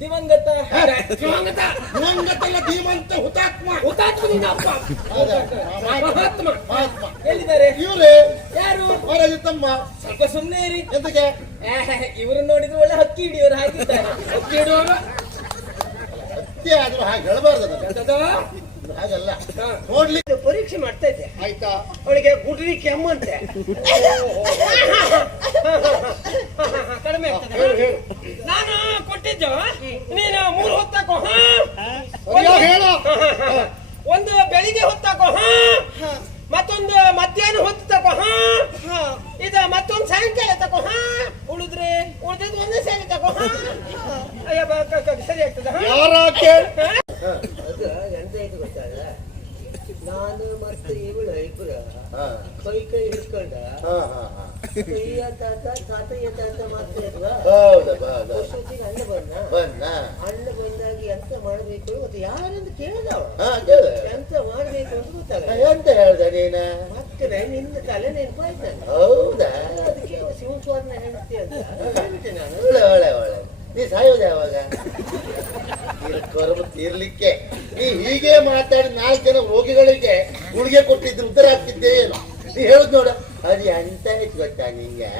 ದಿವಂಗತ ದಿವಂಗತ ಎಲ್ಲ ಧೀಮಂತ ಹುತಾತ್ಮ ಹುತಾತ್ಮ ಮಹಾತ್ಮ ಮಹಾತ್ಮ ಎಲ್ಲಿದ್ದಾರೆ ಇವ್ರೆ ಯಾರು? ಮಹಾರಾಜ ತಮ್ಮ. ಸ್ವಲ್ಪ ಸುಮ್ಮನೆ ಇರಿ. ಎಂತಕ್ಕೆ? ಇವರು ನೋಡಿದ್ರೆ ಒಳ್ಳೆ ಹಕ್ಕಿ ಹಿಡಿಯೋರು ಹಾಗಿದ್ದಾರೆ. ಹಕ್ಕಿ ಹಿಡಿಯುವಾಗ ಹತ್ಯೆ ಆದ್ರೂ ಹಾಗೆ ಹೇಳಬಾರ್ದು. ಹಾಗಲ್ಲ, ನೋಡ್ಲಿಕ್ಕೆ ಪರೀಕ್ಷೆ ಮಾಡ್ತಾ ಇದ್ದೆ. ಆಯ್ತಾ? ಅವಳಿಗೆ ಗುಡ್ರಿ ಕೆಮ್ಮಂತೆ ಕಡಿಮೆ ಆಗ್ತದೆ. ನಾನು ಕೊಟ್ಟಿದ್ದು ನೀನು 3 ಹೊತ್ತಾಕೋ. ಹೇಳ. ಒಂದು ಬೆಳಿಗ್ಗೆ ಹೊತ್ತಾಕೋ, ಮತ್ತೊಂದು ಮಧ್ಯಾಹ್ನ ಹೊತ್ತು ತಕೋ, ಮತ್ತೊಂದು ಸಾಯಂಕಾಲ ತಕೋ. ಉಳಿದ್ರೆ ಉಳಿದದ್ದು ಒಂದೇ ಸೇವೆ ತಕೋ. ಸರಿ ಆಗ್ತದ? ಎಂತ ಇದು ಗೊತ್ತಲ್ಲ, ನಾನು ಮತ್ತೆ ಇವಳು ಇಬ್ಬರ ಕೈ ಹಿಡ್ಕೊಂಡ ಕೈಯ ತಾತಯ್ಯ ತಾತ ಮಾಡ್ತಾ ಇದ್ವಾ. ಅಣ್ಣ ಬಂದಾಗಿ ಎಂತ ಮಾಡ್ಬೇಕು ಮತ್ತೆ ಯಾರಂತ ಕೇಳಿದವ. ಎಂತ ಮಾಡ್ಬೇಕು ಅಂತ ಗೊತ್ತಾಗ. ಎಂತ ಹೇಳ್ದ ನೀನ? ಮತ್ತೆ ನಿನ್ನ ತಲೆ ನೆನಪಾಯ್ತಾನೆ. ಹೌದಾ? ಅದಕ್ಕೆ ಶಿವಸ್ವಾರನ ಹೆಂಡತಿ ಅಂತ ಹೇಳ್ಬಿಟ್ಟೆ ನಾನು. ಒಳ್ಳೆ ಒಳ್ಳೆ. ನೀ ಸಾಯೋದು ಯಾವಾಗ? ತೀರ್ಲಿಕ್ಕೆ ನೀ ಹೀಗೆ ಮಾತಾಡಿ 4 ಜನ ರೋಗಿಗಳಿಗೆ ಗುಳಿಗೆ ಕೊಟ್ಟಿದ್ರು ಉತ್ತರ ಆಗ್ತಿದ್ದೇ ಏನು? ನೀ ಹೇಳುದು ನೋಡ. ಅದು ಎಂತ ಹೆಚ್ಚು ಗೊತ್ತಾ ನಿಂಗೆ?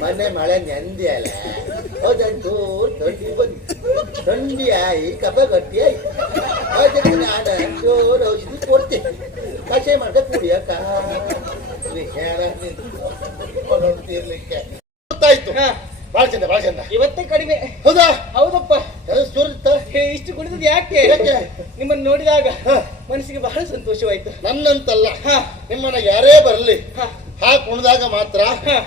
ಮೊನ್ನೆ ಮಳೆ ನೆಂದಿ ಅಲ್ಲ, ಅದಂತೂ ಥಂಡಿ ಆಯಿ ಕಫ ಗಟ್ಟಿ ಆಯ್ತು. ಅದಕ್ಕೆ ನಾನು ಅಂಚೋರು ಇದು ಕೊಡ್ತೀನಿ, ಕಷಾಯ ಮಾಡ್ದೆ ಕುಡಿಯಕ್ಕ. ತೀರ್ಲಿಕ್ಕೆ ಗೊತ್ತಾಯ್ತು. ಬಾಳ ಚಂದ. ಇವತ್ತೇ ಕಡಿಮೆ. ಹೌದಾ? ಹೌದಪ್ಪ. ಜೋರಿತ್ತ? ಇಷ್ಟು ಕುಡಿದದ್ದು ಯಾಕೆ? ನಿಮ್ಮನ್ನು ನೋಡಿದಾಗ ಮನಸ್ಸಿಗೆ ಬಹಳ ಸಂತೋಷವಾಯ್ತು. ನನ್ನಂತಲ್ಲ, ನಿಮ್ಮನ್ನ ಯಾರೇ ಬರ್ಲಿ ಹಾಗೆ ಕುಣಿದಾಗ ಮಾತ್ರ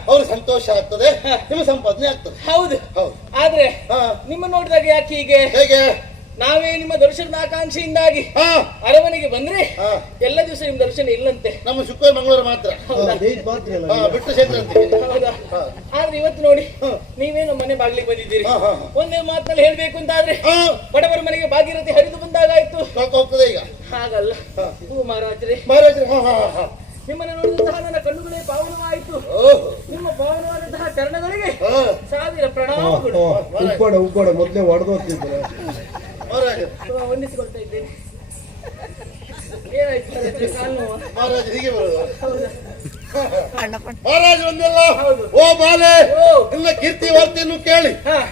ಅವ್ರ ಸಂತೋಷ ಆಗ್ತದೆ, ನಿಮ್ಮ ಸಂಪಾದನೆ ಆಗ್ತದೆ. ಹೌದು. ಆದ್ರೆ ನಿಮ್ಮ ನೋಡಿದಾಗ ಯಾಕೆ ಹೀಗೆ? ಹೇಗೆ? ನಾವೇ ನಿಮ್ಮ ದರ್ಶನದ ಆಕಾಂಕ್ಷೆಯಿಂದಾಗಿ ಅರಮನೆಗೆ ಬಂದ್ರೆ ಎಲ್ಲ ದಿವಸ ನಿಮ್ ದರ್ಶನ ಇಲ್ಲಂತೆ. ನಮ್ಮ ಶುಕ್ರವಾರ ಮಂಗಳವಾರ ಮಾತ್ರ ಬಿಟ್ಟು ಕ್ಷೇತ್ರ ಅಂತ. ಹೌದಾ? ಆದ್ರೆ ಇವತ್ತು ನೋಡಿ ನೀವೇ ನಮ್ಮ ಮನೆ ಬಾಗ್ಲಿಗೆ ಬಂದಿದ್ದೀರಿ. ಒಂದೇ ಮಾತಲ್ಲಿ ಹೇಳ್ಬೇಕು ಅಂತಾದ್ರೆ ಬಡವರ ಮನೆಗೆ ಭಾಗೀರಥಿ ಹರಿದು ಬಂದಾಗಾಯ್ತು. ಹೋಗ್ತದೆ ಈಗ. ಹಾಗಲ್ಲ ಮಹಾರಾಜರೇ, ನಿಮ್ಮನ್ನು ನೋಡಿದಂತಹ ನನ್ನ ಕಣ್ಣುಗಳೇ ಪಾವನವಾಯಿತು. ನಿಮ್ಮ ಪಾವನವಾದಂತಹ ಕರ್ಣಗಳಿಗೆ 1000 ಪ್ರಣಾಮಗಳು. ಉಪ್ಪಡ ಮೊದಲೇ ಹೊಡೆದೋಗ್ತಿದ್ದಾರೆ. ವಂದಿಸಿಕೊಳ್ತಾ ಇದ್ದೇನೆ. ಏನಾಯ್ತು ಮಹಾರಾಜ? ಹೀಗೆ ಬರೋದು ಮಹಾರಾಜ ಒಂದಲ್ಲ. ಓ ಬಾಲೆ, ನಿನ್ನ ಕೀರ್ತಿ ವಾರ್ತೆಯನ್ನು ಕೇಳಿ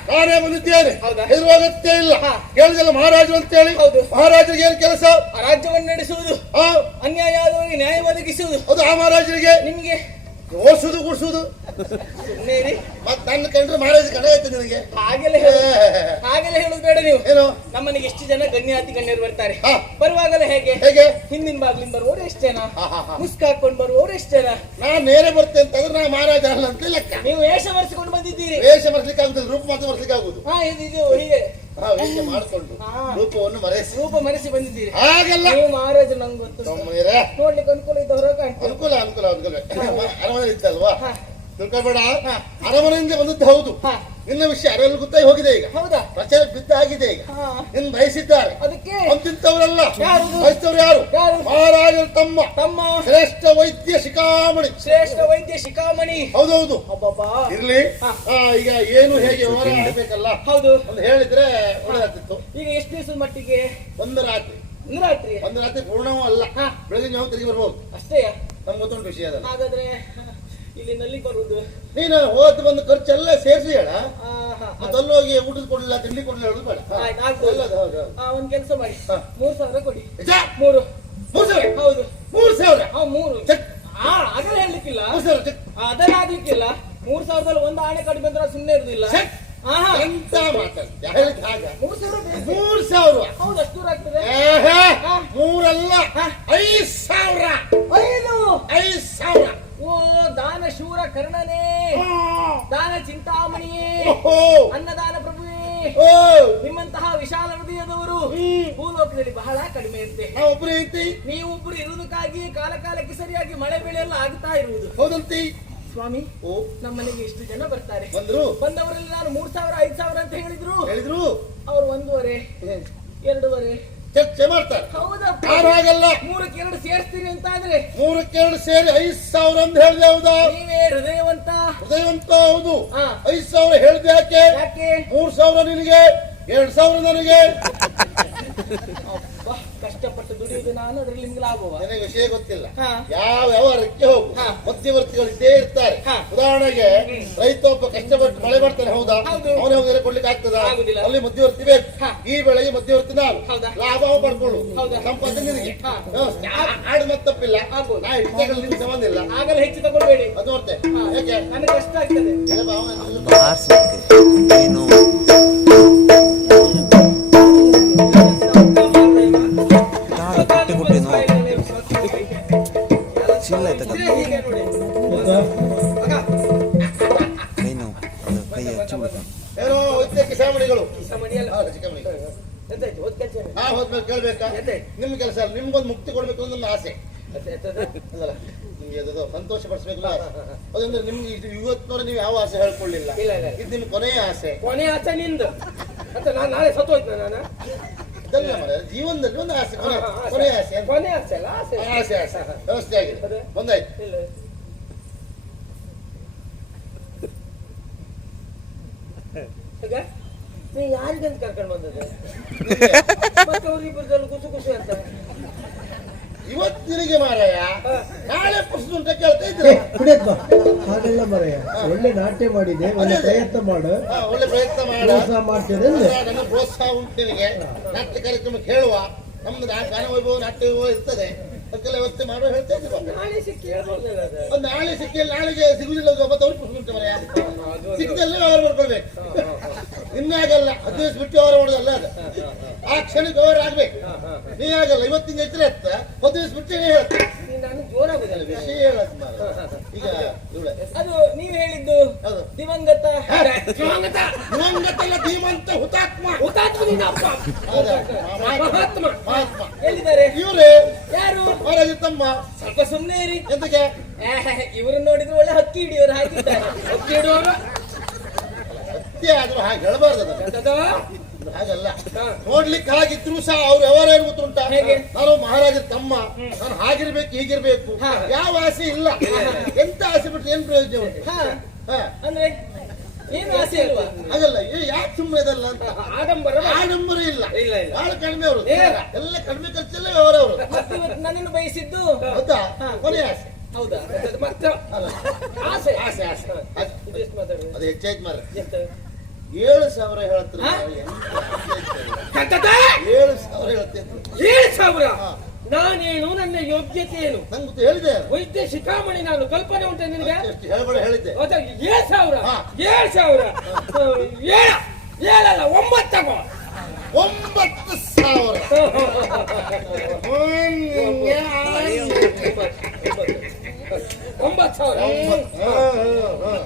ನಾನೇ ಬಂದಿದ್ದೇನೆ. ಹೆದರುವಾಗತ್ತೇ ಇಲ್ಲ. ಕೇಳಿದಲ್ಲ ಮಹಾರಾಜರು ಅಂತ ಹೇಳಿ. ಮಹಾರಾಜರಿಗೆ ಏನ್ ಕೆಲಸ? ರಾಜ್ಯವನ್ನು ನಡೆಸುವುದು, ಅನ್ಯಾಯ ಆದವರಿಗೆ ನ್ಯಾಯ ಒದಗಿಸುವುದು. ಅದು ಆ ಮಹಾರಾಜರಿಗೆ. ನಿಮ್ಗೆ ಓಡಿಸುದು ಗುಡಿಸುದು. ಮತ್ ನನ್ನ ಕಂಡ್ರೆ ಮಹಾರಾಜ ಕಡೆ ಆಯ್ತು ನಿನಗೆ. ಹಾಗೆಲ್ಲ ಹೇಳುದು ಬೇಡ ನೀವು. ಏನು? ನಮ್ಮನೆಗೆ ಎಷ್ಟು ಜನ ಗಣ್ಯಾತಿ ಗಣ್ಯರು ಬರ್ತಾರೆ. ಬರುವಾಗಲೇ ಹೇಗೆ ಹಿಂದಿನ ಬಾಗ್ಲಿಂದ ಬರುವವರು ಎಷ್ಟು ಜನ, ಮುಸ್ಕ ಹಾಕೊಂಡು ಬರುವವರು ಎಷ್ಟು ಜನ. ನಾನು ನೇರೆ ಬರ್ತೇನೆ ಅಂತಂದ್ರೆ ನಾ ಮಹಾರಾಜ ಅಲ್ಲ ಅಂತ ಲೆಕ್ಕ. ನೀವು ವೇಷ ಮರೆಸಿಕೊಂಡು ಬಂದಿದ್ದೀರಿ. ವೇಷ ಮರೆಸ್ಲಿಕ್ಕೆ ಆಗುದಿಲ್ಲ, ರೂಪ ಮಾತ್ರ ಮರೆಸ್ಲಿಕ್ಕೆ ಆಗುದು. ಇದು ಹೀಗೆ ವೇಷ ಮಾಡಿಕೊಂಡು ರೂಪವನ್ನು ಮರೆಸಿ ಬಂದಿದ್ದೀರಿ. ಹಾಗೆಲ್ಲ ನೀವು ಮಹಾರಾಜ ನಂಗೆ ಗೊತ್ತು. ನೋಡ್ಲಿಕ್ಕೆ ಅನುಕೂಲ ಇದ್ದವರ ಅನುಕೂಲ ಅರಮನೆ ಇತ್ತಲ್ವಾ? ತಿಳ್ಕೊಬೇಡ. ಅರಮನೆಯಿಂದ ಬಂದದ್ದು ಹೌದು. ನಿನ್ನ ವಿಷಯ ಅರವಲ್ಲಿ ಗೊತ್ತಾಗಿ ಹೋಗಿದೆ ಈಗ. ಹೌದಾ? ಪ್ರಚಾರ ಬಿದ್ದಾಗಿದೆ ಈಗ. ನಿನ್ನ ಬಯಸಿದ್ದಾರೆ. ಅದಕ್ಕೆ ಅಂತಿಂತವರಲ್ಲ. ಬಯಸಿದವರು ಯಾರು? ಮಹಾರಾಜರ ತಮ್ಮ ಶ್ರೇಷ್ಠ ವೈದ್ಯ ಶಿಖಾಮಣಿ. ಹೌದೌದು. ಇರ್ಲಿ. ಈಗ ಏನು ಹೇಗೆ ವ್ಯವಹಾರ ಆಗ್ಬೇಕಲ್ಲ. ಹೌದು. ಒಂದು ಹೇಳಿದ್ರೆ ಒಳ್ಳೆದಾಗ್ತಿತ್ತು. ಈಗ ಎಷ್ಟು ದಿವಸದ ಮಟ್ಟಿಗೆ? ಒಂದು ರಾತ್ರಿ ಪೂರ್ಣವೂ ಅಲ್ಲ. ಬೆಳಗ್ಗೆ ನಾವು ತಿರುಗಿ ಬರ್ಬೋದು ಅಷ್ಟೇ. ನಮ್ಗೆ ಗೊತ್ತುಂಟು ವಿಷಯ ಅದಲ್ಲ. ಹಾಗಾದ್ರೆ ಇಲ್ಲಿ ಬರುವುದು ನೀನು ಹೋದ್ ಬಂದು ಖರ್ಚೆಲ್ಲ ಸೇರಿಸಿ ಹೇಳ. ಮತ್ತಲ್ಲೋಗಿ ಊಟದ ಕೊಡ್ಲಿಲ್ಲ, ತಿಂಡಿ ಕೊಡ್ಲಿಲ್ಲ ಹೇಳುದು ಬೇಡ. ಒಂದ್ ಕೆಲಸ ಮಾಡಿ, 3000 ಕೊಡಿ. 3,000? ಹೌದು. 3,000? 3 ಅದನ್ನ ಹೇಳಲಿಕ್ಕಿಲ್ಲ, ಅದನ್ನ ಆಗ್ಲಿಕ್ಕಿಲ್ಲ. 3,000ದಲ್ಲಿ ಒಂದು ಆಣೆ ಕಡಿಮೆ ಅಂದ್ರೆ ಸುಮ್ಮನೆ ಇರುದಿಲ್ಲ. ಎಂತ ಮಾತಾಡ್ತೀಯ? ಹೇಳಿದ ಹಾಗ 3,000. ಹೌದು, ಅಷ್ಟು ದೂರ ಆಗ್ತದೆ. 3 ಅಲ್ಲ, 5,000. 5,000. ಓ ದಾನ ಶೂರ ಕರ್ಣನೇ, ದಾನ ಚಿಂತಾಮಣಿಯೇ, ಅನ್ನದಾನ ಪ್ರಭುವೇ, ನಿಮ್ಮಂತಹ ವಿಶಾಲ ಹೃದಯದವರು ಭೂಲೋಕದಲ್ಲಿ ಬಹಳ ಕಡಿಮೆ ಇರುತ್ತೆ. ನೀವು ಒಬ್ಬರು ಇರುವುದಕ್ಕಾಗಿ ಕಾಲಕ್ಕೆ ಸರಿಯಾಗಿ ಮಳೆ ಬೆಳೆ ಎಲ್ಲ ಆಗ್ತಾ ಇರುವುದು. ಹೌದಂತಿ ಸ್ವಾಮಿ. ನಮ್ಮ ಮನೆಗೆ ಎಷ್ಟು ಜನ ಬರ್ತಾರೆ? ಬಂದವರಲ್ಲಿ ನಾನು 3,000 5,000 ಅಂತ ಹೇಳಿದ್ರು. ಅವರು 1.5 2.5 ಚರ್ಚೆ ಮಾಡ್ತಾರೆ. ಹೌದಪ್ಪ. ಹಾಗಲ್ಲ, 3ಕ್ಕೆ 2 ಸೇರಿಸ್ತೀರಿ ಅಂತ ಆದ್ರೆ 3ಕ್ಕೆ 2 ಸೇರಿ 5,000 ಅಂತ ಹೇಳ್ದೆ. ಹೌದಾ? ನೀವೇ ಹೃದಯವಂತ. ಹೌದು. 5,000 ಹೇಳ್ದೆ. ಯಾಕೆ? 3,000 ನಿನಗೆ, 2,000 ನನಗೆ. ಅಬ್ಬಾ, ಕಷ್ಟಪಟ್ಟು ದುಡಿಯುವುದು ನಾನು, ಅದರಲ್ಲಿ ನಿಮ್ಗೆ ಲಾಭವ? ನನಗೆ ವಿಷಯ ಗೊತ್ತಿಲ್ಲ. ಹಾ. ಯಾವ ವ್ಯವಹಾರಕ್ಕೆ ಹೋಗು ಹಾ. ಮಧ್ಯವರ್ತಿಗಳು ಇದ್ದೇ ಇರ್ತಾರೆ. ಹಾ. ಉದಾಹರಣೆಗೆ ರೈತ ಒಬ್ಬ ಕಷ್ಟಪಟ್ಟು ಮಳೆ ಮಾಡ್ತಾನೆ, ಹೌದಾ? ಹೌದು. ಅವನೇ ಹೋದರೆ ಕೊಡ್ಲಿಕ್ಕೆ ಆಗ್ತದ? ಆಗುದಿಲ್ಲ. ಅಲ್ಲಿ ಮಧ್ಯವರ್ತಿ ಬೇಕು. ಹಾ. ಈ ಬೆಳೆಗೆ ಮಧ್ಯವರ್ತಿ ನಾನು. ಹೌದಾ? ಲಾಭ ಅವ ಪಡ್ಕೊಳ್ಳು, ಹೌದಾ? ಸಂಪಾದನೆ ನಿನಗೆ. ಹಾ. ಆಡು ಮತ್ತೆ ತಪ್ಪಿಲ್ಲ. ಆಗ್ಬೋದು. ನಾ ಇಷ್ಟಗಳು ನಿಮ್ಗೆ ಸಂಬಂಧ ಇಲ್ಲ. ಆಗಲ್ಲ, ಹೆಚ್ಚು ತಗೊಳ್ಬೇಡಿ. ಅದು ನೋಡ್ತೆ. ಹಾ. ಯಾಕೆ? ನನಗೆ ಕಷ್ಟ ಆಗ್ತದೆ. ಇಲ್ಲ ಬಾ, ಅವನು ಬಾರ್ಸಕ್ಕೆ ಏನು ಚಿಲ್ಲ ಆಯ್ತಾ ಹೀಗೆ ನೋಡಿ. ಕೈ ನೋವು ಅದು ಕೈ ಹಚ್ಚಿ ಬಿಡ್ತಾನೆ. ಏನೋ ವೈದ್ಯಕೀಯ ಸಾಮಣಿಗಳು. ಸಮಣಿಯಲ್ಲ. ಹೌದು, ಚಿಕ್ಕಮಣಿ. ಎಂತಾಯ್ತು? ಹೋದ್ ಕೆಲ್ಸ ಏನು? ನಾ ಹೋದ್ಮೇಲೆ ಕೇಳ್ಬೇಕಾ? ಎಂತಾಯ್ತು? ನಿಮ್ ಕೆಲಸ ಅಲ್ಲ, ನಿಮ್ಗೊಂದು ಮುಕ್ತಿ ಕೊಡ್ಬೇಕು ಅಂತ ನನ್ನ ಆಸೆ. ಎಂತದ? ಅಲ್ಲಲ್ಲ, ನಿಮ್ಗೆ ಅದು ಸಂತೋಷ ಪಡಿಸ್ಬೇಕು ಆಸೆ. ಅದಂದ್ರೆ ನಿಮ್ಗೆ ಇವತ್ತಿನವರೆ ನೀವು ಯಾವ ಆಸೆ ಹೇಳ್ಕೊಳ್ಳಿಲ್ಲ. ಇಲ್ಲ, ಇಲ್ಲ. ಇದು ನಿಮ್ಮ ಕೊನೆಯ ಆಸೆ. ಕೊನೆ ಆಚೆ ನಿಂದು ಅಂತ ನಾನು ನಾಳೆ ಸತ್ತೋಯ್ತು ನಾನು. ಇದಲ್ಲ ಮರೆ, ಜೀವನದಲ್ಲಿ ಒಂದು ಆಸೆ, ಕೊನೆ ಹಾ, ಹಾ, ಕೊನೆಯ ಆಸೆ ಅಂತ. ಕೊನೆ ಆಚೆ ಅಲ್ಲ, ಆಸೆ. ಆಸೆ ಆಸೆ ವ್ಯವಸ್ಥೆ ಆಗಿದೆ, ಅದೇ. ಒಂದಾಯ್ತು. ಇಲ್ಲ. ಈಗ ನೀ ಯಾರಿಗಂತ ಕರ್ಕೊಂಡು ಬಂದದ್ದು? ಮತ್ತೆ ಅವ್ರಿಬ್ಬರದಲ್ಲಿ ಕುಸು ಕುಸು ಅಂತ. ಇವತ್ತಿನಿಗೆ ಮಾರಾಯ, ನಾಳೆ ಪುಸ್ತಕ ಅಂತ ಕೇಳ್ತಾ ಏ, ಇದ್ರೆ ಕುಡಿಯಪ್ಪ. ಹಾಗೆಲ್ಲ ಮರೆಯ ಒಳ್ಳೆ ನಾಟ್ಯ ಮಾಡಿದೆ, ಒಳ್ಳೆ ಪ್ರಯತ್ನ ಮಾಡು, ಒಳ್ಳೆ ಪ್ರಯತ್ನ ಮಾಡ. ಪ್ರೋತ್ಸಾಹ ಮಾಡ್ತೇನೆ ಅಂದೆ. ನನ್ನ ಪ್ರೋತ್ಸಾಹ ಉಂಟು ನಿನಗೆ. ನಾಟ್ಯ ಕಾರ್ಯಕ್ರಮಕ್ಕೆ ಹೇಳುವ, ನಮ್ದು ಗಾನ ವೈಭವ ನಾಟ್ಯ ವೈಭವ ಇರ್ತದೆ, ಅದಕ್ಕೆಲ್ಲ ವ್ಯವಸ್ಥೆ ಮಾಡೋ ಹೇಳ್ತಾ ಇದ್ದೀವಿ. ನಾಳೆ ಸಿಕ್ಕಿ ಹೇಳ್ಬೋದಲ್ಲ ಅದು. ಅದು ನಾಳೆ ಸಿಕ್ಕಿಲ್ಲ, ನಾಳೆಗೆ ಸಿಗುದಿಲ್ಲ, ಮತ್ತೆ ಅವ್ರಿಗೆ ಪುಸ್ತಕ ಉಂಟು ಮರೆಯ. ಸಿಕ್ಕಿದಲ್ಲೇ ವ್ಯವಹಾರ ಮಾಡ್ಕೊಳ್ಬೇಕು. ಇನ್ನಾಗಲ್ಲ, 10 ದಿವಸ ಬಿಟ್ಟು ವ್ಯವಹಾರ ಮಾಡೋದಲ್ಲ ಅದು. ಆ ಕ್ಷಣಕ್ಕೆ ವ್ಯವಹಾರ ಆಗ್ಬೇಕು. ನೀ ಆಗಲ್ಲ, ಇವತ್ತಿನ ಎಚ್ಚರ ಎತ್ತ 10 ದಿವಸ ಬಿಟ್ಟು ನೀ ಹೇಳ್ತ ನೀನ್ ನಾನು ಜೋರಾಗುದಿಲ್ಲ. ವಿಷಯ ಹೇಳತ್ ಮಾರ. ಈಗ ಇವಳೆ ಅದು ನೀವು ಹೇಳಿದ್ದು ಹೌದು. ದಿವಂಗತ ದಿವಂಗತಲ್ಲ, ಧೀಮಂತ ಹುತಾತ್ಮ. ಹುತಾತ್ಮ ನಿನ್ನ ಅಪ್ಪ. ಹೌದಾ? ಮಹಾತ್ಮ. ಮಹಾತ್ಮ. ಎಲ್ಲಿದ್ದಾರೆ? ಇವ್ರೇ ಯಾರು? ಮಹಾರಾಜ ತಮ್ಮ. ಸ್ವಲ್ಪ ಸುಮ್ಮನೆ ಇರಿ. ಎಂತಕ್ಕೆ? ಇವ್ರನ್ನ ನೋಡಿದ್ರೆ ಒಳ್ಳೆ ಹಕ್ಕಿ ಹಿಡಿಯೋರು ಹಾಕಿದ್ದಾರೆ. ಹಕ್ಕಿ ಹಿಡಿಯೋರು ಅತ್ಯ ಆದ್ರೂ ಹಾಗೆ ಹೇಳಬಾರ್ದು ಅದನ್ನ. ಎಂತದು? ಹಾಗಲ್ಲ, ಹಾ. ನೋಡ್ಲಿಕ್ಕೆ ಹಾಗಿದ್ರು ಸಹ ಅವ್ರ ವ್ಯವಹಾರ ಏನು ಗೊತ್ತುಂಟ? ಹೇಗೆ? ನಾನು ಮಹಾರಾಜ ತಮ್ಮ, ನಾನು ಹಾಗಿರ್ಬೇಕು ಹೀಗಿರ್ಬೇಕು, ಹಾ. ಯಾವ ಆಸೆ ಇಲ್ಲ. ಎಂತ ಆಸೆ ಬಿಟ್ಟು ಏನ್ ಪ್ರಯೋಜನ ಉಂಟು? ಹಾ. ಹಾ. ಅಂದ್ರೆ ಏನು ಆಸೆ ಇಲ್ವಾ? ಹಾಗಲ್ಲ, ಯಾಕೆ ಸುಮ್ಮನೆ ಇದಲ್ಲ ಅಂತ. ಆಡಂಬರ ಆಡಂಬರ ಇಲ್ಲ, ಇಲ್ಲ, ಇಲ್ಲ. ಬಹಳ ಕಡಿಮೆ ಅವರು, ನೇರ. ಎಲ್ಲ ಕಡಿಮೆ ಖರ್ಚಲ್ಲೇ ವ್ಯವಹಾರ ಅವರು. ಮತ್ತೆ ಇವತ್ತು ನನ್ನನ್ನು ಬಯಸಿದ್ದು ಹೌದಾ? ಹಾ. ಕೊನೆ ಆಸೆ ಹೌದಾ? ಅದು ಮತ್ತೆ ಅಲ್ಲ, ಆಸೆ. ಆಸೆ ಆಸೆ ಅದು- ಇದು ಎಷ್ಟು ಮಾತಾಡಿದ್ರೆ? ಅದು ಹೆಚ್ಚಾಯ್ತು ಮಾರ. ಎಷ್ಟು? 7,000 ಹೇಳ್ತಾರೆ. ಹಾ? 7,000 ಹೇಳ್ತಿದ್ರು. 7,000? ಹಾ. ನಾನೇನು, ನನ್ನ ಯೋಗ್ಯತೆ ಏನು? ನಂಗೆ ಗೊತ್ತು, ಹೇಳಿದೆ. ವೈದ್ಯ ಶಿಖಾಮಣಿ ನಾನು. ಕಲ್ಪನೆ ಉಂಟೆ ನಿನಗೆ? ಎಷ್ಟು ಹೇಳ್ಬೇಡ ಹೇಳಿದ್ದೆ. ಹೌದಾ? 7,000? ಹಾ. 7,000? 7 9 ತಗೋ. 9,000. 9,000.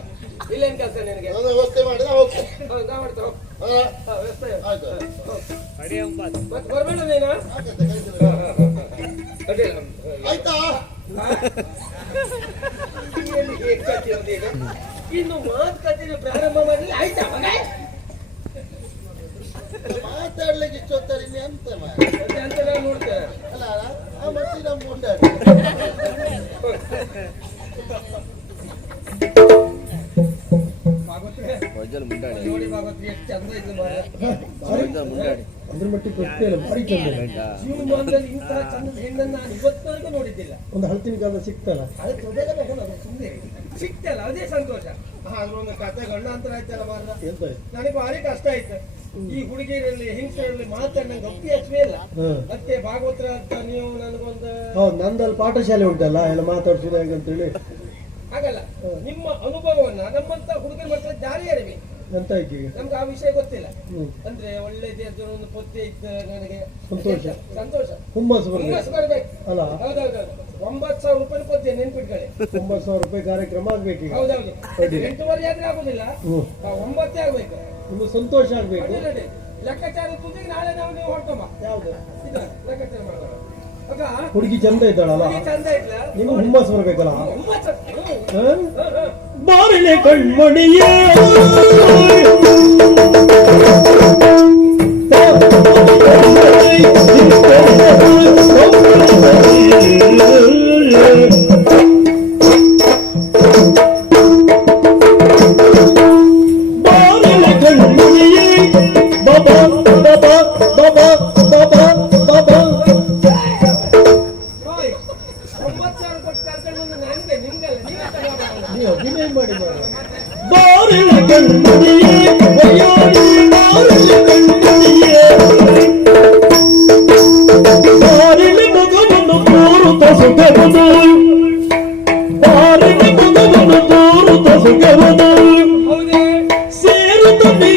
ಇಲ್ಲೇನ್ ಕೆಲಸ ನಿನಗೆ? ವ್ಯವಸ್ಥೆ ಮಾಡಿದ ಹೋಗ್ತೇನೆ. ನಾ ಮಾಡ್ತೇವೆ. ಹಾ, ವ್ಯವಸ್ಥೆ. ಆಯ್ತು. ಮತ್ತೆ ಬರ್ಬೇಡ ನೀನು. ಅಡ್ಡಿಲ್ಲ. ಆಯ್ತಾ? ಎಲ್ಲಿ ಹೇಗ್ ಕಥೆ ಈಗ? ಇನ್ನು ಮಾತುಕತೆ ಪ್ರಾರಂಭ ಮಾಡಲಿ. ಆಯ್ತಾ ಮಗ? ಮಾತಾಡ್ಲಿಕ್ಕೆ ಇಷ್ಟು ಹೊತ್ತಾರೆ ಇನ್ನು ಎಂತ ಮಾರ? ಮತ್ತೆ ಅಂತ ನಾನು ನೋಡ್ತೇನೆ. ಅಲ್ಲ ಆ ಮತ್ತೆ ನಮ್ಮ ಮುಂದೆ ವೈದ್ಯರು ಮುಂದಾಡಿ ನೋಡಿ ಭಾಗವತ್ ಎಷ್ಟು ಚಂದ ಇದ್ದು ಮಾರ್ರೆ. ವೈದ್ಯರು ಮುಂದಾಡಿ ಅದ್ರ ಮಟ್ಟಿಗೆ ಗೊತ್ತೇ ಇಲ್ಲ, ಭಾರಿ ಚಂದ. ಜೀವನದಲ್ಲಿ ಇಂತಹ ಚಂದದ ಹೆಣ್ಣನ್ನು ನಾನು ಇವತ್ತವರೆಗೂ ನೋಡಿದ್ದಿಲ್ಲ. ಒಂದು ಹಳತಿನ ಕಾಲ ಸಿಕ್ತಲ್ಲ. ಅದಕ್ಕೆ ಹೃದಯದ ಸುಮ್ಮನೆ ಸಿಕ್ತಲ್ಲ, ಅದೇ ಸಂತೋಷ. ಆದ್ರೂ ಒಂದು ಕತೆ ಗಂಡಾಂತರ ಆಯ್ತಲ್ಲ ಮಾರ್ರ. ಎಂತ ನನಗೆ ಭಾರಿ ಕಷ್ಟ ಆಯ್ತು. ಈ ಹುಡುಗಿಯರಲ್ಲಿ ಹೆಂಗಸರಲ್ಲಿ ಮಾತಾಡಿ ನಂಗೆ ಗಪ್ಪಿ ಹಚ್ಚವೇ ಇಲ್ಲ. ಹ್ಮ್. ಮತ್ತೆ ಭಾಗವತರ ಅಂತ ನೀವು ನನಗೊಂದು ಹೌದು, ನಂದಲ್ಲಿ ಪಾಠಶಾಲೆ ಉಂಟಲ್ಲ, ಎಲ್ಲ ಮಾತಾಡ್ಸೋದು ಹೇಗಂತೇಳಿ. ಹಾಗಲ್ಲ, ನಿಮ್ಮ ಅನುಭವವನ್ನ ನಮ್ಮಂತ ಹುಡುಗರ ಮಕ್ಕಳ ಜಾರಿ ಅರಿವಿ. ಎಂತ ಆಯ್ತು ಈಗ? ನಮ್ಗೆ ಆ ವಿಷಯ ಗೊತ್ತಿಲ್ಲ. ಹ್ಮ್. ಅಂದ್ರೆ ಒಳ್ಳೇದೇ ಅದು ಒಂದು ಪೊತ್ತೆ ಇತ್ತು ನನಗೆ ಸಂತೋಷ. ಸಂತೋಷ ಹುಮ್ಮಸ್ಸು ಹುಮ್ಮಸ್ಸು ಬರ್ಬೇಕು ಬರ್ಬೇಕು. ಅಲ್ಲ? ಹೌದೌದು. 9,000 ರೂಪಾಯಿ ಪೊತ್ತೆ ನೆನ್ಪಿಟ್ಕೊಳ್ಳಿ. 9,000 ರೂಪಾಯಿ ಕಾರ್ಯಕ್ರಮ ಆಗ್ಬೇಕು ಈಗ. ಹೌದೌದು. ಅಡ್ಡಿಲ್ಲ. 8,500 ಆದ್ರೆ ಆಗುದಿಲ್ಲ. ಹ್ಮ್. 9 ಆಗ್ಬೇಕು. ನಿಮ್ಗೆ ಸಂತೋಷ ಆಗ್ಬೇಕು. ಅಡ್ಡಿಲ್ಲ, ಅಡ್ಡಿಲ್ಲ. ಲೆಕ್ಕಾಚಾರ ತುದಿಗೆ ನಾಳೆ ನೀವು ಹೊರಟಮ್ಮ. ಯಾವ್ದು? ಇದು ಲೆಕ್ಕಾಚಾರ ಮಾಡೋಣ. ಆಗ ಹುಡುಗಿ ಚಂದ ಇದ್ದಾಳಲ್ಲ, ಹುಡುಗಿ ಚಂದ ಇದ್ಲ? ನಿಮ್ಗೆ ಹುಮ್ಮಸ್ ಬರ್ಬೇಕಲ್ಲ. ಹುಮ್ಮಸ್ಸು. ಹ? ಹ, ಹ. ಬಾರಿಲೆ ಕಣ್ಮಣಿಯೇ ಬಾರಿಲೆ ಕಣ್ಮಣಿಯೇ ಬಾಬಾ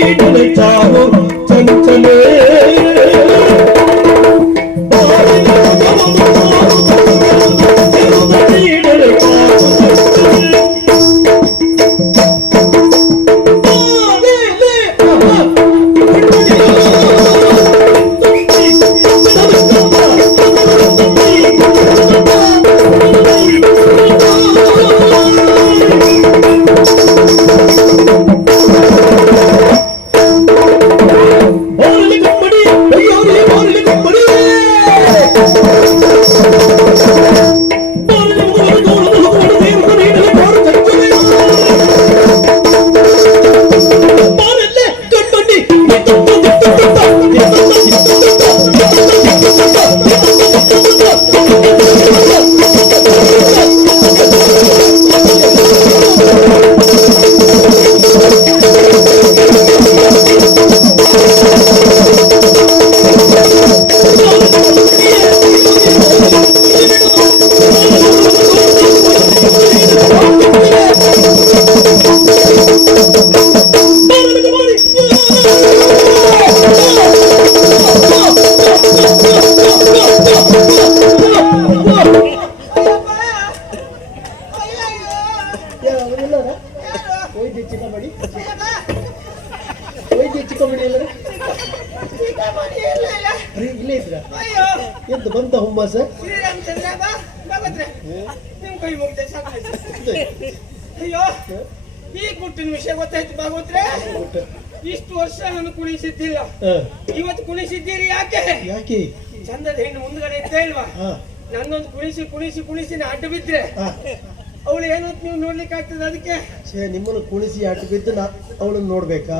ನೀಡಲು ಚಾವು ಚಂಚಲೇ ನೀಡಲು ಚಾವು ಇಲ್ಲೇ ಇದ್ರ ಎಂತ ಬಂತ ಹುಮ್ಮಸ ನಿಮ್ ಕೈ ಮುಗ್ದೆ ಸಾಕಾಯ್ತು. ಅಯ್ಯೋ ಈ ಗುಟ್ಟಿನ ವಿಷಯ ಗೊತ್ತಾಯ್ತು ಭಾಗವತ್ರೆ. ಇಷ್ಟು ವರ್ಷ ನಾನು ಕುಣಿಸಿದ್ದಿಲ್ಲ, ಇವತ್ತು ಕುಣಿಸಿದ್ದೀರಿ. ಯಾಕೆ ಯಾಕೆ ಚಂದದ ಹೆಣ್ಣು ಮುಂದ್ಗಡೆ ಇದ್ದ ಇಲ್ವಾ? ನನ್ನೊಂದು ಕುಣಿಸಿ ಕುಣಿಸಿ ಕುಣಿಸಿ ನಾ ಅಡ್ಡ ಬಿದ್ರೆ ಅವಳು ಏನು ನೀವು ನೋಡ್ಲಿಕ್ಕೆ ಆಗ್ತದೆ. ಅದಕ್ಕೆ ನಿಮ್ಮನ್ನು ಕುಣಿಸಿ ಅಡ್ಡ ಬಿದ್ದು ಅವಳನ್ನು ನೋಡ್ಬೇಕಾ?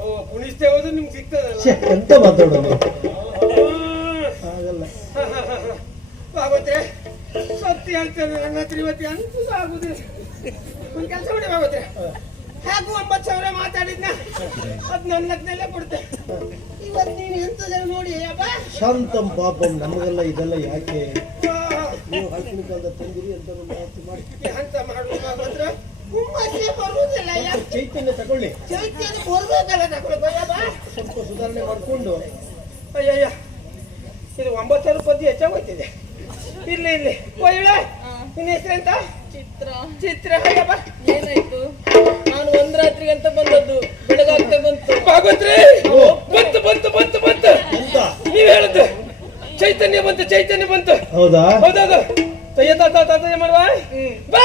ಓ ಕುಣಿಸ್ತೇ ಹೋದ್ರೆ ನಿಮ್ಗೆ ಸಿಗ್ತದಲ್ಲ. ಎಂತ ಮಾತಾಡೋದು ಆಗಲ್ಲ ಭಾಗವತ್ರೆ. ಸತ್ಯ ಹೇಳ್ತೇನೆ, ನನ್ನ ಹತ್ರ ಇವತ್ತು ಅಂತೂ ಆಗುದಿಲ್ಲ. ಒಂದು ಕೆಲಸ ಮಾಡಿ ಭಾಗವತ್ರೆ, ಹಾಗೂ 9,000 ಮಾತಾಡಿದ್ನ ಅದ್ ನನ್ನದ್ನೆಲ್ಲ ಕೊಡ್ತೆ. ಇವತ್ತು ನೀನು ಎಂತದೆಲ್ಲ ನೋಡಿ ಶಾಂತಂ ಪಾಪಂ. ನಮಗೆಲ್ಲ ಇದೆಲ್ಲ ಯಾಕೆ? ನೀವು ಹಲಸಿನ ಕಾಲದ ತಂದಿರಿ ಅಂತ ಮಾಡಿ ಅಂತ ಮಾಡುವ ಭಾಗವತ್ರೆ. ಹುಮ್ಮಸ್ಸೇ ಬರುವುದಿಲ್ಲ. ಚೈತನ್ಯ ತಗೊಳ್ಳಿ, ಚೈತನ್ಯ ಬರ್ಬೇಕಲ್ಲ ತಗೊಳ್ಬೇಕಯ್ಯಬ್ಬ. ಸ್ವಲ್ಪ ಸುಧಾರಣೆ ಮಾಡಿಕೊಂಡು. ಅಯ್ಯಯ್ಯ ಇದು 9,000 ಪದ್ಯ ಹೆಚ್ಚಾಗೋಯ್ತಿದೆ. ಇರ್ಲಿ ಇರ್ಲಿ. ಒಳ್ಳೆ ನಿನ್ನ ಹೆಸರೆಂತ? ಚಿತ್ರ. ಚಿತ್ರ. ಅಯ್ಯಬ್ಬ ಏನಾಯ್ತು? ನಾನು ಒಂದ್ ರಾತ್ರಿಗೆ ಅಂತ ಬಂದದ್ದು, ಬೆಳಗಾಗ್ತಾ ಬಂತು. ಭಾಗವತ್ರಿ ಬಂತು ಬಂತು ಬಂತು ಬಂತು. ನೀವ್ ಹೇಳುದು ಚೈತನ್ಯ ಬಂತು, ಚೈತನ್ಯ ಬಂತು. ಹೌದಾ? ಹೌದೌದು. ತಯ್ಯದ ಮಾಡುವ ಬಾ.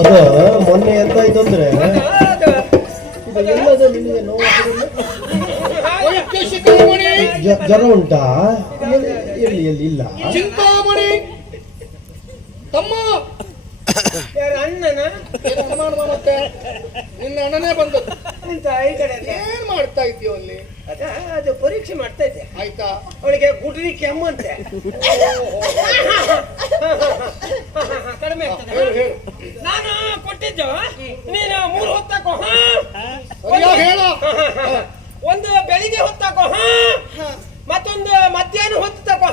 ಅದ ಮೊನ್ನೆ ಎಂತ ಆಯ್ತು ಅಂದ್ರೆ ಎಲ್ಲದ ನಿಮಗೆ ನೋವು ಜ್ವರ ಉಂಟಾ? ಎಲ್ಲಿ ಎಲ್ಲಿ ಇಲ್ಲ. ಚಿಂತಾಮಣಿ ತಮ್ಮ ಯಾರ ಅಣ್ಣನ? ಮತ್ತೆ ನಿನ್ನ ಅಣ್ಣನೇ ಬಂದದ್ದು. ಅಂತ ಈ ಕಡೆ ಏನ್ ಮಾಡ್ತಾ ಇದ್ದೀಯ ಅಲ್ಲಿ? ಅದು ಪರೀಕ್ಷೆ ಮಾಡ್ತಾ ಇದ್ದೆ. ಆಯ್ತಾ? ಅವಳಿಗೆ ಗುಡ್ರಿ ಕೆಮ್ಮಂತೆ. ಕಡಿಮೆ ಹೇಳು ಹೇಳು. ನಾನು ಕೊಟ್ಟಿದ್ದು ನೀನು 3 ಹೊತ್ತಾಕೋ. ಹೇಳ. ಒಂದು ಬೆಳಿಗ್ಗೆ ಹೊತ್ತಾಕೋ, ಮತ್ತೊಂದು ಮಧ್ಯಾಹ್ನ ಹೊತ್ತು ತಕೋ,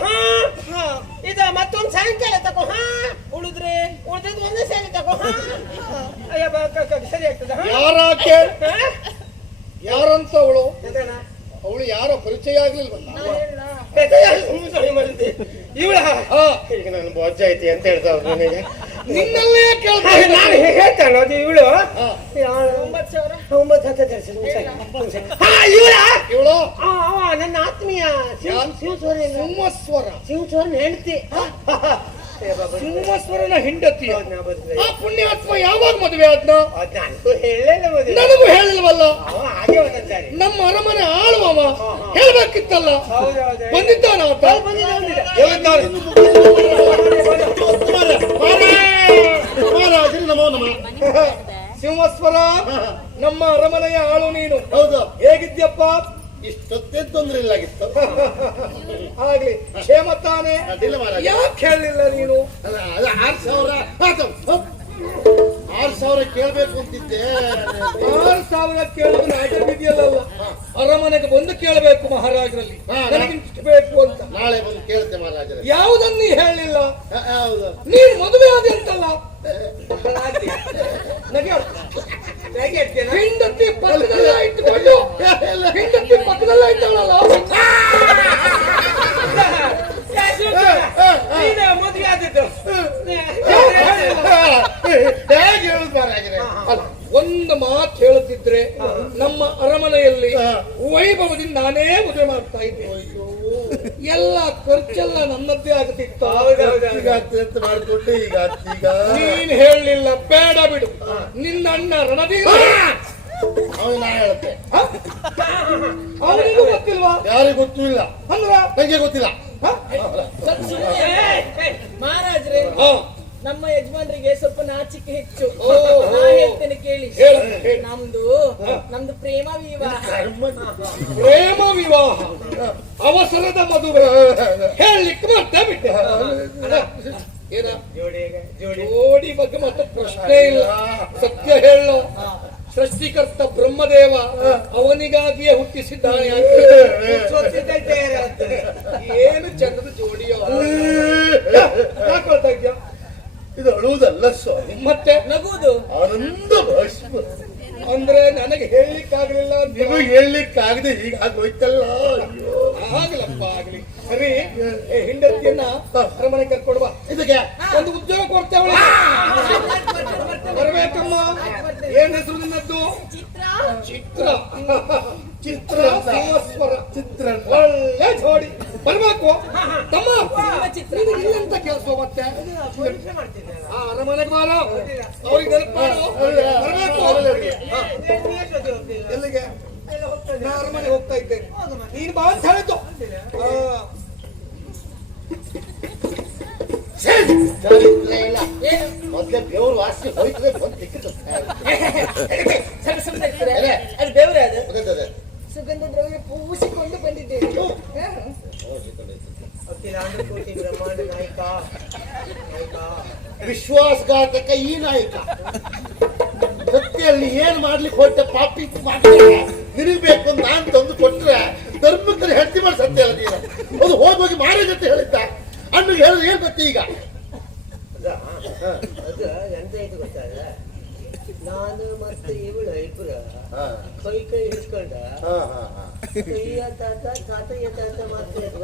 ಇದು ಮತ್ತೊಂದು ಸಾಯಂಕಾಲ ತಕೋ. ಉಳಿದ್ರೆ ಉಳಿದದ್ದು ಒಂದೇ ಸಾರಿ ತಕೋ. ಅಯ್ಯ ಸರಿ ಆಗ್ತದ? ಯಾರಾಕೆ? ಯಾರಂತ ಅವಳು? ಅವಳು ಯಾರೋ ಪರಿಚಯ ಆಗ್ಲಿಲ್ವಲ್ಲ? ಇವಳ ಈಗ ನಾನು ಬೊಜ್ಜ ಐತಿ ಅಂತ ಹೇಳ್ತಾವ್ರು ನನಗೆ. ನಿನ್ನಲ್ಲೇ ಕೇಳ್ತಾರೆ. ನಾನು ಹೇಳ್ತಾನ ಅದು ಇವಳು 9,000. 9,000. ಇವಳು ನನ್ನ ಆತ್ಮೀಯ ಶಿವಸ್ವರನ ಹೆಂಡತಿ. ಸಿಂಹಸ್ವರನ ಹೆಂಡತಿ. ಆ ಪುಣ್ಯಾತ್ಮ ಯಾವಾಗ ಮದುವೆ ಆದ್ನ? ನನಗೂ ಹೇಳಲಿಲ್ಲ ಮದುವೆ. ನನಗೂ ಹೇಳಿಲ್ವಲ್ಲ. ಹಾಗೆ ಒಂದೊಂದ್ಸಾರಿ ನಮ್ಮ ಅರಮನೆ ಆಳುವವ ಹೇಳ್ಬೇಕಿತ್ತಲ್ಲ. ಬಂದಿದ್ದಾನ ಆತ? ಮಹಾರಾಜರು ನಮೋ ನಮಃ. ಸಿಂಹಸ್ವರ, ನಮ್ಮ ಅರಮನೆಯ ಆಳು ನೀನು. ಹೌದು. ಹೇಗಿದ್ಯಪ್ಪ? ಇಷ್ಟೊತ್ತೇ ತೊಂದ್ರೆ ಇಲ್ಲಾಗಿತ್ತು. ಆಗ್ಲಿ ಕ್ಷೇಮ ತಾನೆ? ಯಾಕೆ ಹೇಳಲಿಲ್ಲ ನೀನು? 6,000 ಕೇಳ್ಬೇಕು ಅಂತಿದ್ದೆ. 6,000 ಕೇಳೋದು ನಾಟಕಿದೆಯಲ್ಲ. ಅರಮನೆಗೆ ಬಂದು ಕೇಳಬೇಕು ಮಹಾರಾಜರಲ್ಲಿ ನನಗಿಷ್ಟು ಬೇಕು ಅಂತ. ನಾಳೆ ಬಂದು ಕೇಳ್ತೆ ಮಹಾರಾಜರಲ್ಲಿ. ಯಾವುದನ್ನು ಹೇಳಲಿಲ್ಲ. ನೀನು ಮದುವೆ ಆದೆ ಅಂತಲ್ಲ? ಬಹಳ ಆಗಿದೆ. ನಗೆ ಹೇಳ್ತೇನೆ. ಹೆಂಡತಿ ಪಕ್ಕದಲ್ಲೇ ಇಟ್ಕೊಂಡು ಹೆಂಡತಿ ಪಕ್ಕದಲ್ಲೇ ಇದ್ದಾಳಲ್ಲ ನೀನೇ ಮದುವೆ ಆದದ್ದು. ಹೇಗೆ ಹೇಳುದು ಮಾರಾಯರೇ? ಅಲ್ಲ, ಒಂದು ಮಾತು ಹೇಳುತ್ತಿದ್ರೆ ನಮ್ಮ ಅರಮನೆಯಲ್ಲಿ ವೈಭವದಿಂದ ನಾನೇ ಮದುವೆ ಮಾಡ್ತಾ ಇದ್ದೆ. ಎಲ್ಲ ಖರ್ಚೆಲ್ಲ ನನ್ನದ್ದೇ ಆಗುತ್ತಿತ್ತು. ಈಗ ಅಂತ ಮಾಡ್ಕೊಂಡು ಈಗ ನೀನ್ ಹೇಳಲಿಲ್ಲ, ಬೇಡ ಬಿಡು, ನಿನ್ನ ಅಣ್ಣ ರಣಧೀರ ಅವನು ನಾ ಹೇಳುತ್ತೆ. ಅವನಿಗೂ ಗೊತ್ತಿಲ್ವಾ? ಯಾರಿಗೂ ಗೊತ್ತೂ ಇಲ್ಲ ಅಂದ್ರ ನಂಗೆ ಗೊತ್ತಿಲ್ಲ. ಮಹಾರಾಜ್ರೆ, ಹಾ, ನಮ್ಮ ಯಜಮಾನ್ರಿಗೆ ಸ್ವಲ್ಪ ನಾಚಿಕೆ ಹೆಚ್ಚು. ಓಹೋ. ನಾ ಹೇಳ್ತೇನೆ ಕೇಳಿ. ಹೇಳು, ಹೇಳು. ನಮ್ದು ಪ್ರೇಮ ವಿವಾಹ. ಪ್ರೇಮ ವಿವಾಹ, ಅವಸರದ ಮದುವೆ ಹೇಳಲಿಕ್ಕೆ ಮತ್ತೆ ಬಿಟ್ಟೆ. ಏನ ಜೋಡಿ ಬಗ್ಗೆ ಮತ್ತೆ ಪ್ರಶ್ನೆ ಇಲ್ಲ. ಸತ್ಯ ಹೇಳೋ, ಸೃಷ್ಟಿಕರ್ತ ಬ್ರಹ್ಮದೇವ ಅವನಿಗಾಗಿಯೇ ಹುಟ್ಟಿಸಿದ್ದಾನೆ. ಏನು ಚಂದದ ಜೋಡಿಯೋ. ಯಾಕೊಳ್ತಾ ಇದ್ಯಾ? ಇದು ಅಳುವುದಲ್ಲ ಸ್ವಾಮಿ, ಮತ್ತೆ ನಗುವುದು. ಆನಂದ ಭಾಷ್ಪ. ಅಂದ್ರೆ ನನಗೆ ಹೇಳಲಿಕ್ಕಾಗ್ಲಿಲ್ಲ. ನಿಮಗೆ ಹೇಳಲಿಕ್ಕಾಗದೆ ಈಗ ಆಗೋಯ್ತಲ್ಲ. ಅಯ್ಯೋ, ಆಗ್ಲಪ್ಪ, ಆಗ್ಲಿ. ಸರಿ, ಹೆಂಡತಿಯನ್ನ ಅರಮನೆ ಕರ್ಕೊಡುವ. ಇದಕ್ಕೆ ಒಂದು ಉದ್ಯೋಗ ಕೊಡ್ತೇವಳ. ಬರ್ಬೇಕಮ್ಮ. ಏನ್ ಹೆಸರು ನಿನ್ನದ್ದು? ಚಿತ್ರ. ಚಿತ್ರ ಸಂವತ್ಸರ. ಚಿತ್ರ ಒಳ್ಳೆ ಜೋಡಿ. ಬರ್ಬೇಕು ತಮ್ಮ. ಚಿತ್ರ. ನಿನಗೆ ಇಲ್ಲಂತ ಕೆಲಸ ಮತ್ತೆ ಆ ಅರಮನೆಗೆ ಬಾರ. ಅವ್ರಿಗೆ ನೆನಪು ಮಾಡು. ಬರ್ಬೇಕು. ಎಲ್ಲಿಗೆ? ನಾ ಅರಮನೆ ಹೋಗ್ತಾ ಇದ್ದೆ. ನೀನು ಬಾ ಅಂತ ಹೇಳಿದ್ದು. ಚರಿತ್ರೆ ಇಲ್ಲ. ಏನು? ಮೊದ್ಲೇ ಬೇವ್ರು ವಾಸನೆ ಹೋಯ್ತದೆ ಬಂದು ತಿಕ್ಕಿದ ಸುಮ್ಮನೆ ಇರ್ತೀರಾ? ಅದು ಬೆವರೇ. ಅದು ಗೊತ್ತದ ಸುಗಂಧ ದ್ರವ್ಯ ಪೂಸಿಕೊಂಡು ಬಂದಿದ್ದೇನೆ. ವಿಶ್ವಾಸಘಾತಕ ಈ ನಾಯಕ ಸತ್ಯಲ್ಲಿ ಏನ್ ಮಾಡ್ಲಿಕ್ಕೆ ಹೊರಟ ಪಾಪಿ ಮಾಡ್ಲಿಕ್ಕೆ ನಿನಗ್ ಬೇಕು ಅಂತ ನಾನ್ ತಂದು ಕೊಟ್ರೆ ಧರ್ಮಕ್ಕಲ್ಲಿ ಹೆಂಡತಿ ಮಾಡಿ ಸತ್ಯ ಅಲ್ಲ ನೀನು. ಅದು ಹೋಗಿ ಮಾರೇ ಜೊತೆ ಹೇಳಿದ್ದ ಅಣ್ಣಗೆ ಹೇಳಿದ್ರೆ ಏನ್ ಗೊತ್ತಿ ಈಗ? ಅದು ಎಂತ ಆಯ್ತು ಗೊತ್ತಾಗ, ನಾನು ಮತ್ತೆ ಇವಳು ಇಬ್ರು ಕೈ ಹಿಡ್ಕೊಂಡ ಕೈಯ ತಾತ ತಾತಯ್ಯ ತಾತ ಮಾಡ್ತಿದ್ವ.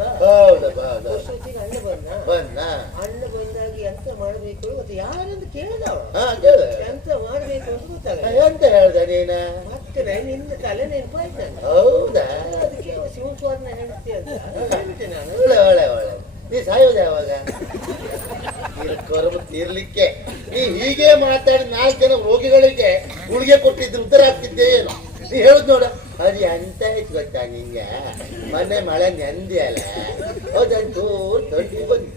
ವರ್ಷೊತ್ತಿಗೆ ಅಣ್ಣ ಅಣ್ಣ ಬಂದಾಗ ಎಂತ ಮಾಡ್ಬೇಕು ಮತ್ತೆ ಯಾರಂತ ಕೇಳಿದವ. ಎಂತ ಮಾಡ್ಬೇಕು ಅಂತ ಗೊತ್ತಾಗ ಎಂತ ಹೇಳ್ದ ನೀನ? ಮತ್ತೆ ನಿನ್ನ ತಲೆ ನೆನಪಾಯ್ತು ನಾನು. ಹೌದಾ? ಅದಕ್ಕೆ ಶಿವಕುಮಾರ್ನ ಹೆಂಡತಿ ಅಂತ ಹೇಳ್ಬಿಟ್ಟೆ ನಾನು. ಒಳ್ಳೆ ಒಳ್ಳೆ ಒಳ್ಳೆ. ನೀ ಸಾಯೋದು ಯಾವಾಗ? ಕರ್ಮ ತೀರ್ಲಿಕ್ಕೆ ನೀ ಹೀಗೆ ಮಾತಾಡಿ 4 ಜನ ರೋಗಿಗಳಿಗೆ ಗುಳಿಗೆ ಕೊಟ್ಟಿದ್ರು ಉತ್ತರ ಆಗ್ತಿದ್ದೇ ಏನು? ನೀ ಹೇಳುದ್ ನೋಡ, ಅದು ಎಂತ ಆಯ್ತು ಗೊತ್ತಾ ನಿಂಗೆ? ಮೊನ್ನೆ ಮಳೆ ನೆಂದಿಯಲ್ಲ, ಅದಂಚೂರು ಥಂಡಿ ಬಂದು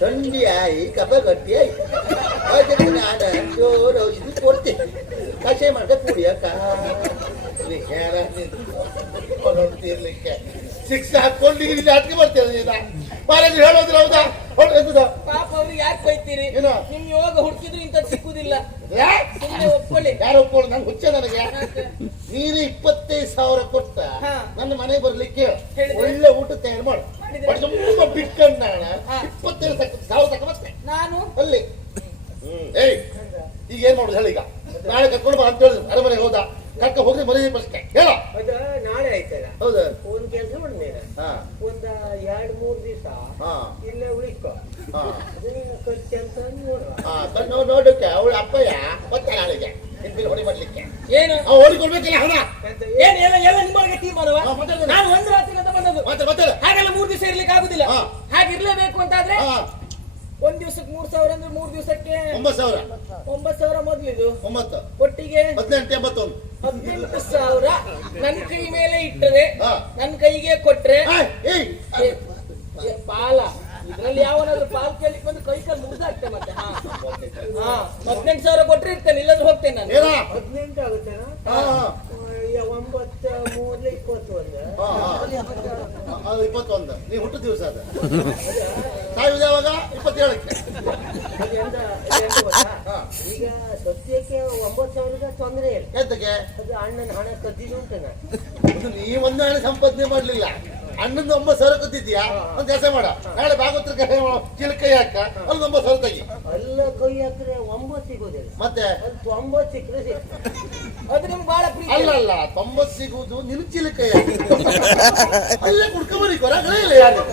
ಥಂಡಿ ಆಯಿ ಕಫ ಗಟ್ಟಿ ಆಯ್ತು. ಅದಕ್ಕೆ ನಾನು ಒಂಚೂರು ಔಷಧಿ ಕೊಡ್ತೀನಿ, ಕಷಾಯ ಮಾಡ್ದೆ ಕುಡಿಯಕ್ಕ. ತೀರ್ಲಿಕ್ಕೆ ಶಿಕ್ಷೆ ಹಾಕೊಂಡು ಈಗ ಜಾತಿಗೆ ಬರ್ತೇನೆ ನೀನ. ಮಹಾರಾಜ್ ಹೇಳೋದ್ರ ಹೌದಾ? ಪಾಪ ಅವ್ರಿಗೆ ಯಾಕೆ ಬೈತೀರಿ? ಏನು? ನಿಮ್ ಯೋಗ ಹುಡುಕಿದ್ರು ಇಂಥ ಸಿಕ್ಕುದಿಲ್ಲ. ಯಾ? ಸುಮ್ಮನೆ ಒಪ್ಕೊಳ್ಳಿ. ಯಾರು ಒಪ್ಕೊಳ್ಳು? ನಂಗೆ ಹುಚ್ಚ ನನಗೆ. ನೀನು 25,000 ಕೊಟ್ಟ ಹಾ. ನನ್ನ ಮನೆಗೆ ಬರ್ಲಿಕ್ಕೆ ಹೇಳಿದ್ರೆ? ಒಳ್ಳೆ ಊಟ ತಯಾರು ಮಾಡು. ಮಾಡಿದ್ರೆ? ತುಂಬಾ ಬಿಟ್ಕಂಡ ಹಾ. 25,000 ತಕ ಮತ್ತೆ ನಾನು ಅಲ್ಲಿ. ಏಯ್, ಈಗ ಏನ್ ಮಾಡುದು ಹೇಳಿ? ಈಗ ನಾಳೆ ಕರ್ಕೊಂಡು ಬಾ ಅಂತ ಹೇಳಿದ್ರು. ಅರಮನೆಗೆ ಹೋದ ಕರ್ಕ ಹೋಗಿ ಮನೆ ಪ್ರಶ್ನೆ ಹೇಳ. ಅದು ನಾಳೆ ಆಯ್ತಲ್ಲ, ಹೌದಾ? ಒಂದ್ ಕೆಲಸ ಮಾಡಿ ನೀನು ಹಾ ಒಂದ 2-3 ದಿವಸ ಹಾ ಇಲ್ಲೇ ಉಳಿಕೋ. ಹಾ ಅದನ್ನ ಖರ್ಚು ಅಂತ ನೋಡುವ. ಹಾ ನೋಡಕ್ಕೆ ಅವಳ ಅಪ್ಪಯ್ಯ ಮತ್ತೆ ನಾಳೆಗೆ ಹೊಡಿ ಮಾಡ್ಲಿಕ್ಕೆ ಏನು ಓಡಿಕೊಡ್ಬೇಕಲ್ಲ ಹಣ. ಏನ್ ಎಲ್ಲ ಎಲ್ಲ ನಿಮ್ಮೊಳಗೆ ತೀರ್ಮಾನವ? ಹಾ, ಮತ್ತೆ ನಾನು ಒಂದು ರಾತ್ರಿ ಅಂತ ಬಂದದ್ದು. ಮತ್ತೆ ಹಾಗೆಲ್ಲ 3 ದಿವಸ ಇರ್ಲಿಕ್ಕೆ ಆಗುದಿಲ್ಲ. ಹಾ. ಹಾಗಿರ್ಲೇಬೇಕು ಅಂತಾದ್ರೆ ಹಾ 1 ದಿವಸಕ್ಕೆ 3,000 ಅಂದ್ರೆ 3 ದಿವಸಕ್ಕೆ 9,000 9,000 ಮೊದಲಿದು 9 ಒಟ್ಟಿಗೆ 18 81 18,000 ನನ್ನ ಕೈ ಮೇಲೆ ಇಟ್ಟರೆ ಹಾ. ನನ್ನ ಕೈಗೆ ಕೊಟ್ರೆ ಏಯ್ ಪಾಲ ಇದ್ರಲ್ಲಿ ಯಾವನಾದ್ರೂ ಪಾಲ್ ಕೇಳಿಕ್ ಬಂದು ಕೈ ಕಾಲು ಮುಗ್ದಾಗ್ತೆ ಮತ್ತೆ. ಹಾ 18,000 ಕೊಟ್ರೆ ಇರ್ತೇನೆ, ಇಲ್ಲದ್ರೆ ಹೋಗ್ತೇನೆ ನಾನು. ಏನ 18 ಆಗುತ್ತೇನಾ? ಹಾ 9 3 21 ಅದು 21 ನೀ ಹುಟ್ಟು ದಿವಸ ಅದ ಸಾಯುವುದು ಯಾವಾಗ? 27ಕ್ಕೆ. ಅದು ಎಂತ ಗೊತ್ತಾ? ಹಾ. ಈಗ ಸದ್ಯಕ್ಕೆ 9,000 ತೊಂದರೆ ಇಲ್ಲ. ಎಂತಕ್ಕೆ? ಅದು ಅಣ್ಣನ ಹಣ ಕದ್ದಿದ್ದು ಉಂಟು ನಾನು. ಅದು ನೀ ಒಂದು ಹಣ ಸಂಪಾದನೆ ಮಾಡ್ಲಿಲ್ಲ, ಅಣ್ಣಂದು 9,000 ಕೂತಿದ್ಯಾ ಒಂದ್ ಕೆಲಸ ಮಾಡ, ನಾಳೆ ಭಾಗವತ್ರ ಚೀಲ ಕೈ ಹಾಕ, ಅಲ್ಲಿ 9,000 ತೆಗಿ. ಅಲ್ಲ ಕೈ ಹಾಕ್ರೆ 9 ಸಿಗೋದಿಲ್ಲ, ಮತ್ತೆ ಅಲ್ಲಿ 90 ಸಿಕ್ಕರೆ ಸಿಕ್ತು. ಅದು ನಿಮ್ಗೆ ಬಹಳ ಪ್ರೀತಿ. ಅಲ್ಲ 90 ಸಿಗುವುದು ನಿನ್ ಚೀಲ ಕೈ ಹಾಕ. ಅಲ್ಲೇ ಕುಡ್ಕೊಂಬರಿ ಹೊರಗಡೆ ಇಲ್ಲ ಯಾರು.